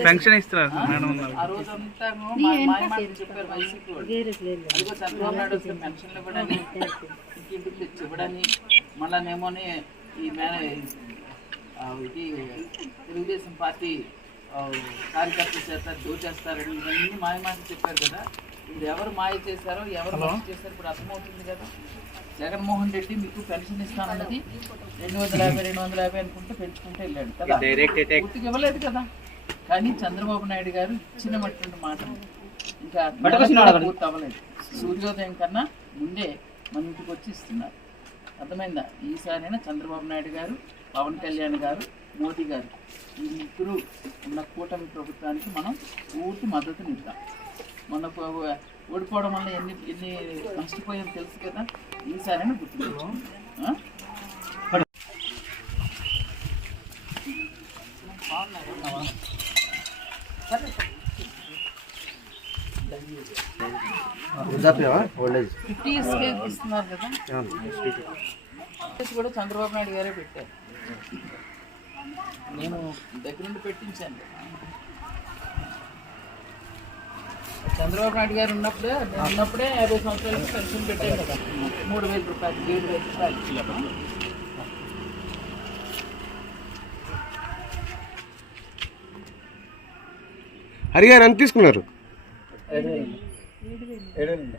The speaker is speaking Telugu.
పెన్షన్ ఇస్తున్నారు మేడం మళ్ళానేమోని ఈ ఇది తెలుగుదేశం పార్టీ ఆ, కార్యకర్తల చేత దోచేస్తారని ఇవన్నీ మాయమాటలు చెప్పారు కదా. ఇప్పుడు ఎవరు మాయ చేశారో ఎవరు చేశారో ఇప్పుడు అర్థమవుతుంది కదా. జగన్మోహన్ రెడ్డి మీకు పెన్షన్ ఇస్తానన్నది రెండు వందల యాభై రెండు వందల యాభై అనుకుంటే పెంచుకుంటే వెళ్ళాడు కదా. పూర్తిగా ఇవ్వలేదు కదా. కానీ చంద్రబాబు నాయుడు గారు ఇచ్చినటువంటి మాట. ఇంకా పూర్తి అవ్వలేదు. సూర్యోదయం కన్నా ముందే మన ఇంటికి వచ్చి ఇస్తున్నారు. అర్థమైందా? ఈసారైనా చంద్రబాబు నాయుడు గారు పవన్ కళ్యాణ్ గారు మోదీ గారు ఈ ముగ్గురు ఉన్న కూటమి ప్రభుత్వానికి మనం పూర్తి మద్దతునిద్దాం మొన్న ఓడిపోవడం వల్ల ఎన్ని ఎన్ని నష్టపోయాం తెలుసు కదా. ఈసారైనా గుర్తు ఇస్తున్నారు కదా. కూడా చంద్రబాబు నాయుడు గారే పెట్టారు. నేను దగ్గర నుండి పెట్టించాను. చంద్రబాబు నాయుడు గారు ఉన్నప్పుడే నేను ఉన్నప్పుడే యాభై సంవత్సరాలకు పెన్షన్ పెట్టాను కదా మూడు వేల రూపాయలు ఏడు వేల రూపాయలు హరి గారు ఎంత తీసుకున్నారు ఏడు వేలు. ఏడు వేలు.